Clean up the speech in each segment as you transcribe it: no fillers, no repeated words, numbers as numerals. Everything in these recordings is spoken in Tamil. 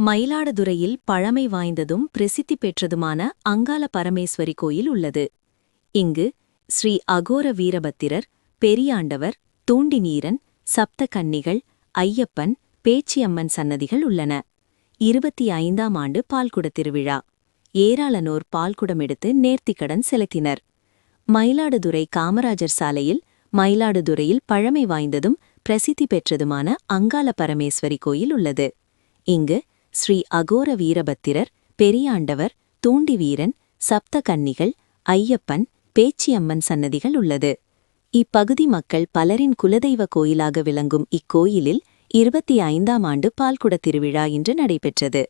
மயிலாடுதுறையில் பழமை வாய்ந்ததும் பிரசித்தி பெற்றதுமான அங்காள பரமேஸ்வரி கோயில் உள்ளது. இங்கு ஸ்ரீ அகோர வீரபத்திரர், பெரியாண்டவர், தூண்டிநீரன், சப்த கன்னிகள், ஐயப்பன், பேச்சியம்மன் சன்னதிகள் உள்ளன. 25ஆம் ஆண்டு பால்குடத் திருவிழா. ஏராளனோர் பால்குடம் எடுத்து நேர்த்திக்கடன் செலுத்தினர். மயிலாடுதுறை காமராஜர் சாலையில் மயிலாடுதுறையில் பழமை வாய்ந்ததும் பிரசித்தி பெற்றதுமான அங்காள பரமேஸ்வரி கோயில் உள்ளது. இங்கு ஸ்ரீ அகோர வீரபத்திரர், பெரியாண்டவர், தூண்டிவீரன், சப்த கன்னிகள், ஐயப்பன், பேச்சியம்மன் சன்னதிகள் உள்ளது. இப்பகுதி மக்கள் பலரின் குலதெய்வ கோயிலாக விளங்கும் இக்கோயிலில் 25ஆம் ஆண்டு பால்குடத் திருவிழா இன்று நடைபெற்றது.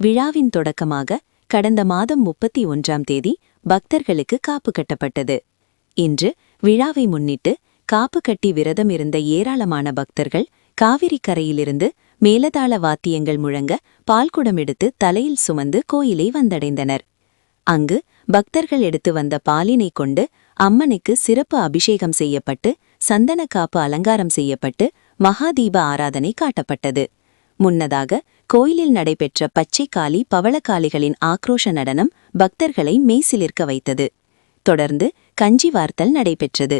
விழாவின் தொடக்கமாக கடந்த மாதம் 31ஆம் தேதி பக்தர்களுக்கு காப்பு கட்டப்பட்டது. இன்று விழாவை முன்னிட்டு காப்பு கட்டி விரதம் இருந்த ஏராளமான பக்தர்கள் காவிரி கரையிலிருந்து மேலதாள வாத்தியங்கள் முழங்க பால்குடம் எடுத்து தலையில் சுமந்து கோயிலை வந்தடைந்தனர். அங்கு பக்தர்கள் எடுத்து வந்த பாலினை கொண்டு அம்மனுக்கு சிறப்பு அபிஷேகம் செய்யப்பட்டு சந்தன காப்பு அலங்காரம் செய்யப்பட்டு மகாதீப ஆராதனை காட்டப்பட்டது. முன்னதாக கோயிலில் நடைபெற்ற பச்சைக்காளி பவளக்காளிகளின் ஆக்ரோஷ நடனம் பக்தர்களை மெய்சிலிர்க்க வைத்தது. தொடர்ந்து கஞ்சி வார்த்தல் நடைபெற்றது.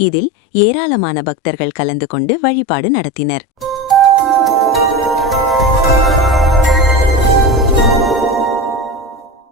இதில் ஏராளமான பக்தர்கள் கலந்து கொண்டு வழிபாடு நடத்தினர்.